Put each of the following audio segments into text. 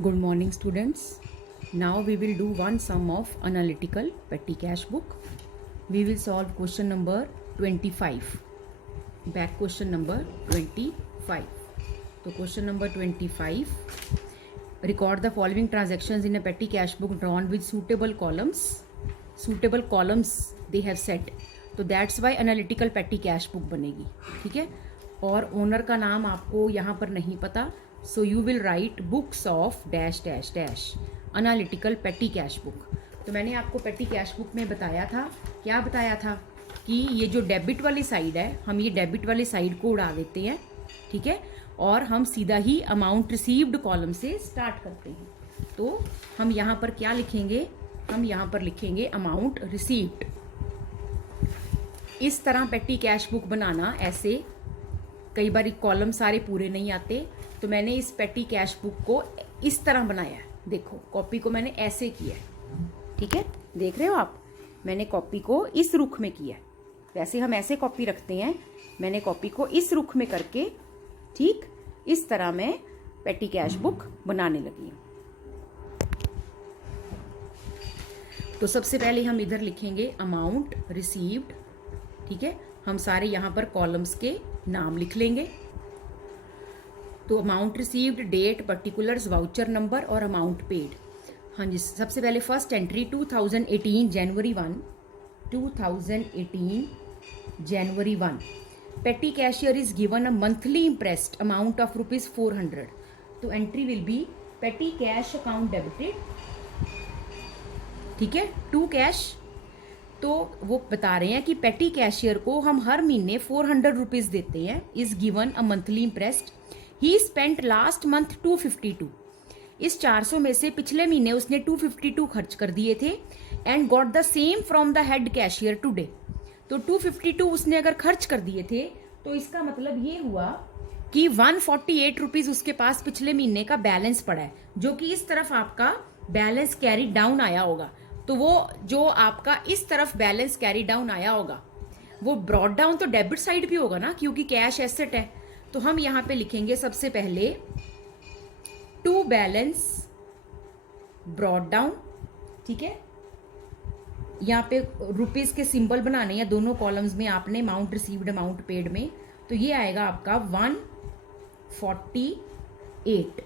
Good morning, students. Now we will do one sum of analytical petty cash book. We will solve question number 25. Back question number 25. So question number 25. Record the following transactions in a petty cash book drawn with suitable columns. Suitable columns they have set. तो that's why analytical पेटी cash book बनेगी. ठीक है. और owner का नाम आपको यहाँ पर नहीं पता, so you will write books of dash dash dash analytical पेटी कैश बुक. तो मैंने आपको पेटी कैश बुक में बताया था, क्या बताया था कि ये जो डेबिट वाली साइड है, हम ये डेबिट वाली साइड को उड़ा देते हैं. ठीक है. और हम सीधा ही अमाउंट रिसीव्ड कॉलम से स्टार्ट करते हैं. तो हम यहाँ पर क्या लिखेंगे, हम यहाँ पर लिखेंगे अमाउंट रिसीव्ड. इस तरह पेटी कैश बुक बनाना, ऐसे कई बार कॉलम सारे पूरे नहीं आते, तो मैंने इस पेटी कैश बुक को इस तरह बनाया है. देखो कॉपी को मैंने ऐसे किया है. ठीक है, देख रहे हो आप, मैंने कॉपी को इस रुख में किया है. वैसे हम ऐसे कॉपी रखते हैं, मैंने कॉपी को इस रुख में करके ठीक इस तरह मैं पेटी कैश बुक बनाने लगी हूँ. तो सबसे पहले हम इधर लिखेंगे अमाउंट रिसीव्ड. ठीक है, हम सारे यहाँ पर कॉलम्स के नाम लिख लेंगे. तो amount received, date, particulars, voucher number और अमाउंट पेड. हाँ जी, सबसे पहले फर्स्ट एंट्री 2018 जनवरी 1, 2018 जनवरी 1. पेटी cashier is given a monthly impressed amount of ₹400. तो एंट्री विल बी पेटी कैश अकाउंट डेबिटेड. ठीक है, टू कैश. तो वो बता रहे हैं कि पेटी कैशियर को हम हर महीने ₹400 देते हैं. Is given a monthly impressed. He spent last month 252. इस 400 में से पिछले महीने उसने 252 खर्च कर दिए थे. And got the same from the head cashier today. तो 252 उसने अगर खर्च कर दिए थे, तो इसका मतलब ये हुआ कि ₹148 उसके पास पिछले महीने का बैलेंस पड़ा है, जो कि इस तरफ आपका बैलेंस कैरी डाउन आया होगा. तो वो जो आपका इस तरफ बैलेंस कैरी डाउन आया होगा, वो ब्रॉड डाउन तो डेबिट साइड भी होगा ना, क्योंकि कैश एसेट है. तो हम यहां पे लिखेंगे सबसे पहले टू बैलेंस ब्रॉड डाउन. ठीक है, यहाँ पे रुपीस के सिंबल बनाने हैं दोनों कॉलम्स में आपने, अमाउंट रिसीव्ड, अमाउंट पेड में. तो ये आएगा आपका 148.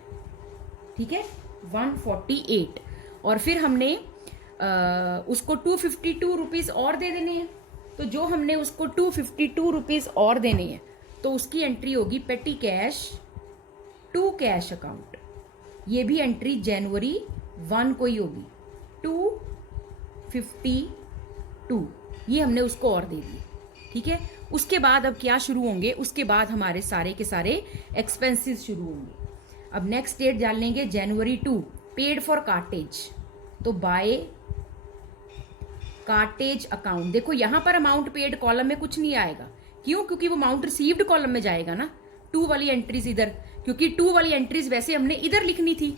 ठीक है, 148. और फिर हमने उसको ₹252 और दे देने हैं. तो जो हमने उसको ₹252 और देने हैं, तो उसकी एंट्री होगी पेटी कैश टू कैश अकाउंट. ये भी एंट्री जनवरी 1 को ही होगी. 252 ये हमने उसको और दे दी. ठीक है, उसके बाद अब क्या शुरू होंगे, उसके बाद हमारे सारे के सारे एक्सपेंसेस शुरू होंगे. अब नेक्स्ट डेट डाल लेंगे जनवरी 2. Paid for cartage. तो बाय कार्टेज अकाउंट. देखो यहां पर अमाउंट पेड कॉलम में कुछ नहीं आएगा. क्यों? क्योंकि वो अमाउंट रिसीव्ड कॉलम में जाएगा ना. 2 वाली एंट्रीज इधर, क्योंकि 2 वाली एंट्रीज वैसे हमने इधर लिखनी थी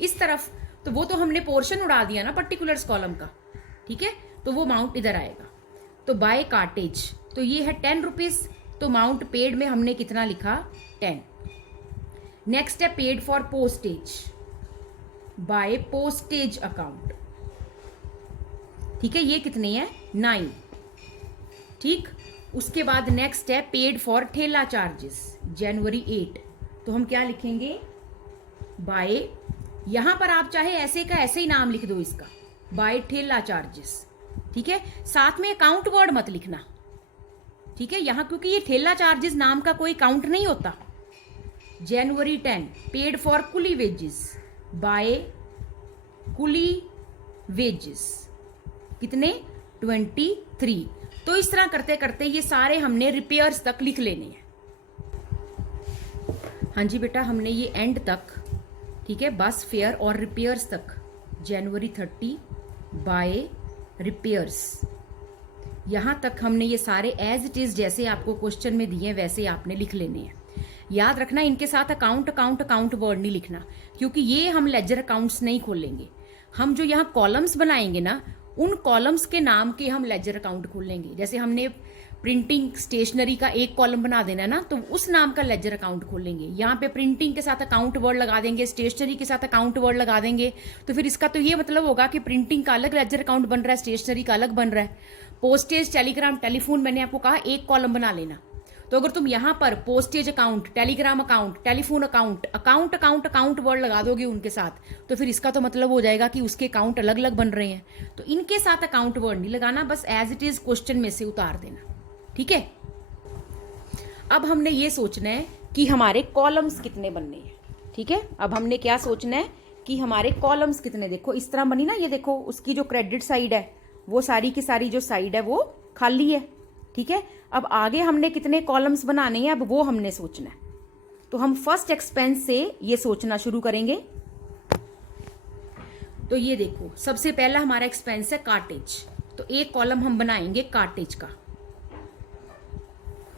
इस तरफ, तो वो तो हमने पोर्शन उड़ा दिया ना पर्टिकुलर्स कॉलम का. ठीक है, तो वो अमाउंट इधर आएगा. तो बाय कार्टेज, तो ये है ₹10. तो अमाउंट पेड में हमने कितना लिखा, 10. नेक्स्ट है paid for postage, by postage account. ठीक है, ये कितने हैं, 9. ठीक, उसके बाद नेक्स्ट है पेड फॉर ठेला चार्जेस, जनवरी 8. तो हम क्या लिखेंगे, बाय, यहां पर आप चाहे ऐसे का ऐसे ही नाम लिख दो इसका, बाय ठेला चार्जेस. ठीक है, साथ में अकाउंट वर्ड मत लिखना. ठीक है, यहां क्योंकि ये ठेला चार्जेस नाम का कोई काउंट नहीं होता. January 10 paid for coolie wages, by coolie wages. कितने, 23. तो इस तरह करते करते ये सारे हमने रिपेयर्स तक लिख लेने हैं. हाँ जी बेटा, हमने ये एंड तक, ठीक है, बस फेयर और रिपेयर्स तक, जनवरी 30 बाय रिपेयर्स, यहां तक हमने ये सारे एज इट इज जैसे आपको क्वेश्चन में दिए वैसे आपने लिख लेने हैं. याद रखना इनके साथ अकाउंट अकाउंट अकाउंट वर्ड नहीं लिखना, क्योंकि ये हम लेजर अकाउंट्स नहीं खोलेंगे. हम जो यहाँ कॉलम्स बनाएंगे ना, उन कॉलम्स के नाम के हम लेजर अकाउंट खोलेंगे. जैसे हमने प्रिंटिंग स्टेशनरी का एक कॉलम बना देना है ना, तो उस नाम का लेजर अकाउंट खोलेंगे। यहाँ पे प्रिंटिंग के साथ अकाउंट वर्ड लगा देंगे, स्टेशनरी के साथ अकाउंट वर्ड लगा देंगे, तो फिर इसका तो ये मतलब होगा कि प्रिंटिंग का अलग लेजर अकाउंट बन रहा है, स्टेशनरी का अलग बन रहा है। पोस्टेज, टेलीग्राम, टेलीफोन मैंने आपको कहा एक कॉलम बना लेना। तो अगर तुम यहाँ पर postage account, Telegram account, telephone account, account account account word लगा दोगे उनके साथ, तो फिर इसका तो मतलब हो जाएगा कि उसके अकाउंट अलग अलग बन रहे हैं। तो इनके साथ अकाउंट वर्ड नहीं लगाना, बस एज इट इज क्वेश्चन में से उतार देना। ठीक है, अब हमने ये सोचना है कि हमारे कॉलम्स कितने बनने हैं। ठीक है, अब हमने क्या सोचना है कि हमारे कॉलम्स कितने। देखो इस तरह बनी ना, ये देखो उसकी जो क्रेडिट साइड है वो सारी की सारी जो साइड है वो खाली है। ठीक है, अब आगे हमने कितने कॉलम्स बनाने हैं अब वो हमने सोचना है। तो हम फर्स्ट एक्सपेंस से ये सोचना शुरू करेंगे। तो ये देखो सबसे पहला हमारा एक्सपेंस है कार्टेज, तो एक कॉलम हम बनाएंगे कार्टेज का।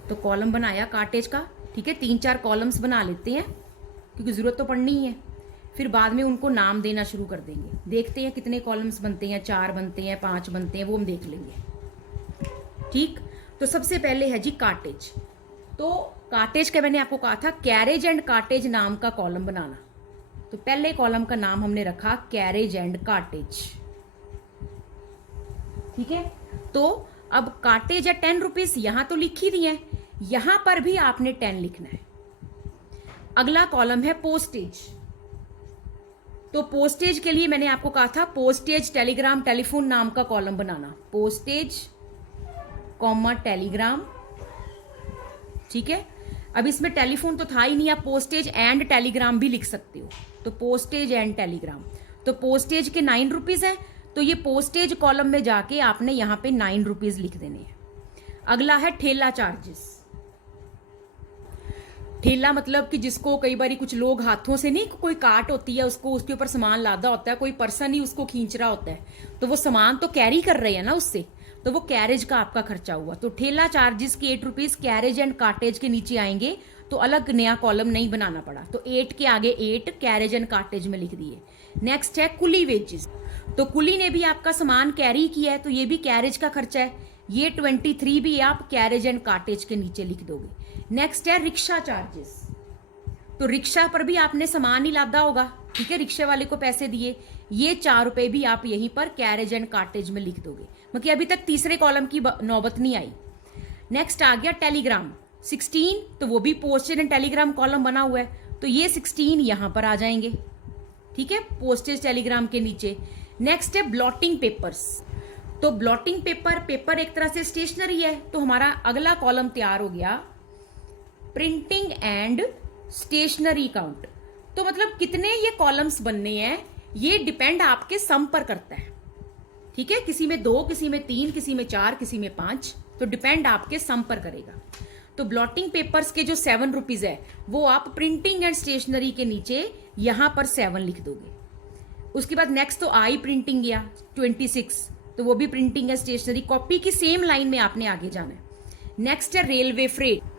तो कॉलम बनाया कार्टेज का। ठीक है, 3-4 कॉलम्स बना लेते हैं क्योंकि जरूरत तो पड़नी ही है, फिर बाद में उनको नाम देना शुरू कर देंगे। देखते हैं कितने कॉलम्स बनते हैं, 4 बनते हैं, 5 बनते हैं, वो हम देख लेंगे। ठीक, तो सबसे पहले है जी कार्टेज। तो कार्टेज का मैंने आपको कहा था कैरेज एंड कार्टेज नाम का कॉलम बनाना। तो पहले कॉलम का नाम हमने रखा कैरेज एंड कार्टेज। ठीक है, तो अब कार्टेज है 10 रुपीज, यहां तो लिख ही दिए, यहां पर भी आपने 10 लिखना है। अगला कॉलम है पोस्टेज। तो पोस्टेज के लिए मैंने आपको कहा था पोस्टेज, टेलीग्राम, टेलीफोन नाम का कॉलम बनाना। Postage comma telegram. ठीक है, अब इसमें टेलीफोन तो था ही नहीं, आप पोस्टेज एंड टेलीग्राम भी लिख सकते हो। तो पोस्टेज एंड टेलीग्राम, तो पोस्टेज के 9 रुपीज है, तो ये पोस्टेज कॉलम में जाके आपने यहां पे 9 रुपीज लिख देने हैं। अगला है ठेला चार्जेस। ठेला मतलब कि जिसको कई बार कुछ लोग हाथों से नहीं, कोई कार्ट होती है उसको, उसके ऊपर सामान लादा होता है, कोई पर्सन ही उसको खींच रहा होता है, तो वो सामान तो कैरी कर रहे हैं ना उससे, तो वो कैरेज का आपका खर्चा हुआ। तो ठेला चार्जेस के 8 रुपीज कैरेज एंड कार्टेज के नीचे आएंगे, तो अलग नया कॉलम नहीं बनाना पड़ा। तो 8 के आगे 8 कैरेज एंड कार्टेज में लिख दिए। नेक्स्ट है कुली वेजेस। तो कुली ने भी आपका सामान कैरी किया है, तो ये भी कैरेज का खर्चा है, ये 23 भी आप कैरेज एंड कार्टेज के नीचे लिख दोगे। नेक्स्ट है रिक्शा चार्जेस। तो रिक्शा पर भी आपने सामान ही लादा होगा, ठीक है, रिक्शे वाले को पैसे दिए, ये 4 रुपए भी आप यहीं पर कैरेज एंड कार्टेज में लिख दोगे। मतलब अभी तक तीसरे कॉलम की नौबत नहीं आई। नेक्स्ट आ गया टेलीग्राम 16, तो वो भी पोस्टेज एंड टेलीग्राम कॉलम बना हुआ है, तो ये 16 यहां पर आ जाएंगे। ठीक है, पोस्टेज टेलीग्राम के नीचे। नेक्स्ट है ब्लॉटिंग पेपर्स। तो ब्लॉटिंग पेपर एक तरह से स्टेशनरी है, तो हमारा अगला कॉलम तैयार हो गया प्रिंटिंग एंड स्टेशनरी काउंट। तो मतलब कितने ये कॉलम्स बनने हैं ये डिपेंड आपके सम पर करता है। ठीक है, किसी में 2, किसी में 3, किसी में 4, किसी में 5, तो डिपेंड आपके सम पर करेगा। तो ब्लॉटिंग पेपर्स के जो 7 रुपीज है वो आप प्रिंटिंग एंड स्टेशनरी के नीचे यहां पर 7 लिख दोगे। उसके बाद नेक्स्ट तो आई प्रिंटिंग गया 26, तो वो भी प्रिंटिंग एंड स्टेशनरी, कॉपी की सेम लाइन में आपने आगे जाना है। नेक्स्ट है railway freight.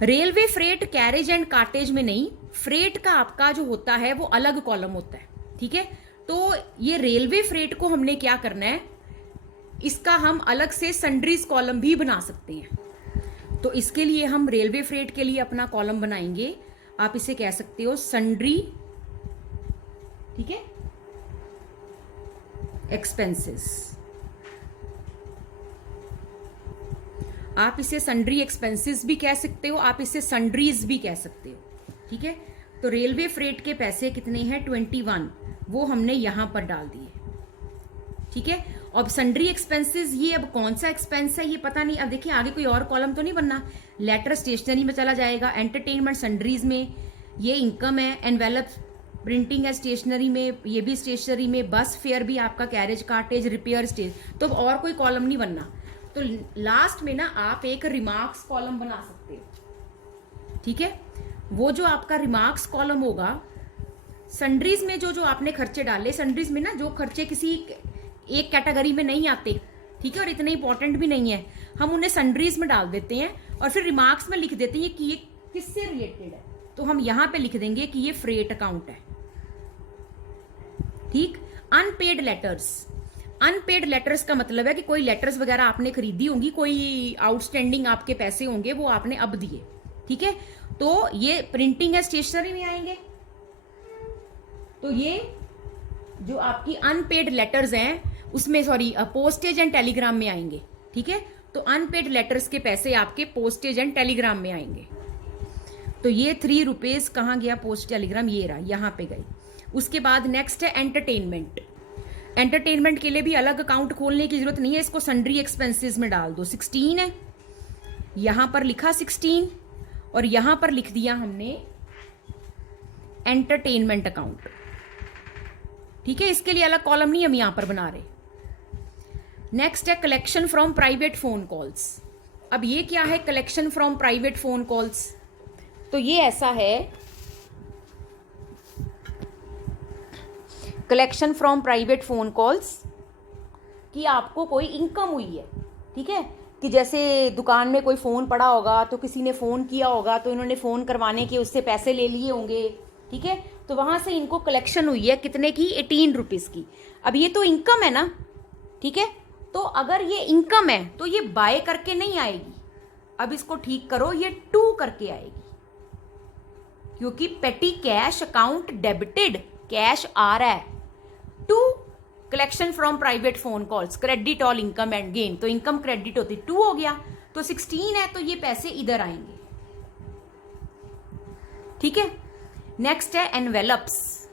Railway freight carriage and cartridge में नहीं, फ्रेट का आपका जो होता है वो अलग कॉलम होता है। ठीक है, तो ये रेलवे फ्रेट को हमने क्या करना है, इसका हम अलग से सन्ड्रीज कॉलम भी बना सकते हैं। तो इसके लिए हम रेलवे फ्रेट के लिए अपना कॉलम बनाएंगे, आप इसे कह सकते हो सन्ड्री, ठीक है, एक्सपेंसेस। आप इसे सन्ड्री एक्सपेंसेस भी कह सकते हो, आप इसे सन्ड्रीज भी कह सकते हो। ठीक है, तो रेलवे फ्रेट के पैसे कितने हैं 21, वो हमने यहां पर डाल दिए। ठीक है, अब सन्ड्री एक्सपेंसेस, ये अब कौन सा एक्सपेंस है ये पता नहीं। अब देखिए आगे कोई और कॉलम तो नहीं बनना, लेटर स्टेशनरी में चला जाएगा, एंटरटेनमेंट सन्ड्रीज में ये इनकम है, एनवेलप प्रिंटिंग है स्टेशनरी में, ये भी स्टेशनरी में, बस फेयर भी आपका, कैरेज कार्टेज, रिपेयर स्टेज, तो अब और कोई कॉलम नहीं बनना। तो लास्ट में ना आप एक रिमार्क्स कॉलम बना सकते हो। ठीक है, वो जो आपका रिमार्क्स कॉलम होगा, सन्ड्रीज में जो आपने खर्चे डाले, सन्ड्रीज में ना जो खर्चे किसी एक कैटेगरी में नहीं आते, ठीक है, और इतने इंपॉर्टेंट भी नहीं है, हम उन्हें सन्ड्रीज में डाल देते हैं और फिर रिमार्क्स में लिख देते हैं कि ये किससे रिलेटेड है। तो हम यहां पे लिख देंगे कि ये फ्रेट अकाउंट है। ठीक, अनपेड लेटर्स। अनपेड लेटर्स का मतलब है कि कोई लेटर्स वगैरह आपने खरीदी होंगी, कोई आउटस्टैंडिंग आपके पैसे होंगे, वो आपने अब दिए, ठीक है। तो ये प्रिंटिंग है, स्टेशनरी में आएंगे। तो ये जो आपकी अनपेड लेटर्स हैं उसमें, सॉरी, पोस्टेज एंड टेलीग्राम में आएंगे, ठीक है। तो अनपेड लेटर्स के पैसे आपके पोस्टेज एंड टेलीग्राम में आएंगे। तो ये 3 रुपीज कहाँ गया, पोस्ट टेलीग्राम, ये रहा, यहां पे गई। उसके बाद नेक्स्ट है एंटरटेनमेंट। एंटरटेनमेंट के लिए भी अलग अकाउंट खोलने की जरूरत नहीं है, इसको सन्ड्री एक्सपेंसेस में डाल दो। 16 है, यहां पर लिखा 16 और यहां पर लिख दिया हमने एंटरटेनमेंट अकाउंट, ठीक है। इसके लिए अलग कॉलम नहीं हम यहां पर बना रहे। नेक्स्ट है collection from private phone calls. अब ये क्या है collection from private phone calls? तो ये ऐसा है, collection from private phone calls, कि आपको कोई इनकम हुई है, ठीक है। कि जैसे दुकान में कोई फ़ोन पड़ा होगा तो किसी ने फ़ोन किया होगा, तो इन्होंने फ़ोन करवाने के उससे पैसे ले लिए होंगे, ठीक है। तो वहाँ से इनको कलेक्शन हुई है कितने की, 18 रुपीज़ की। अब ये तो इनकम है ना, ठीक है। तो अगर ये इनकम है तो ये बाय करके नहीं आएगी, अब इसको ठीक करो, ये टू करके आएगी, क्योंकि petty cash account debited, cash आ रहा है, to collection from private phone calls, credit all income and gain. तो इनकम क्रेडिट होती 2 हो गया, तो 16 है, तो ये पैसे इधर आएंगे, ठीक है। नेक्स्ट है एनवेलप्स।